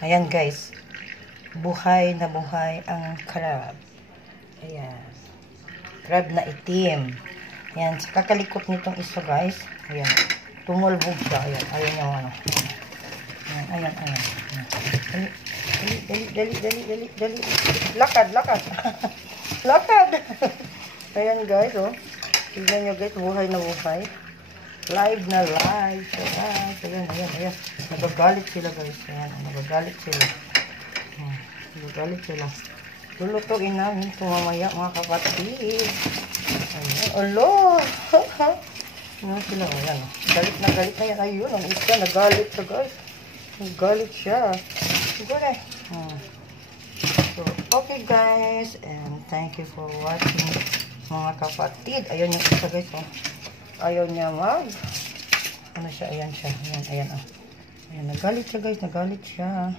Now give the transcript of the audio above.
Ayan guys, buhay na buhay ang crab. Ayan, crab na itim. Ayan, sa kakalikot nitong isa guys, ayan, tumulbog siya. Ayan, ayan yung ano. Ayan, ayan. Dali. Lakad. Lakad. Ayan guys, oh. Tignan nyo guys, buhay na buhay. Live na live. Ayan. Nagagalit sila guys. Ayan, nagagalit sila. Lulutuin namin ito mamaya mga kapatid. Ayan, alo. Ayan sila, ayan. Galit na yan. Ayun, ang isa, nagalit siya guys. Nagalit siya. Siguro So, okay guys. And thank you for watching mga kapatid. Ayun yung isa guys, oh. Ayaw niya ano siya, ayan siya. Ayan, oh. Ayan, nagalit siya guys, nagalit siya.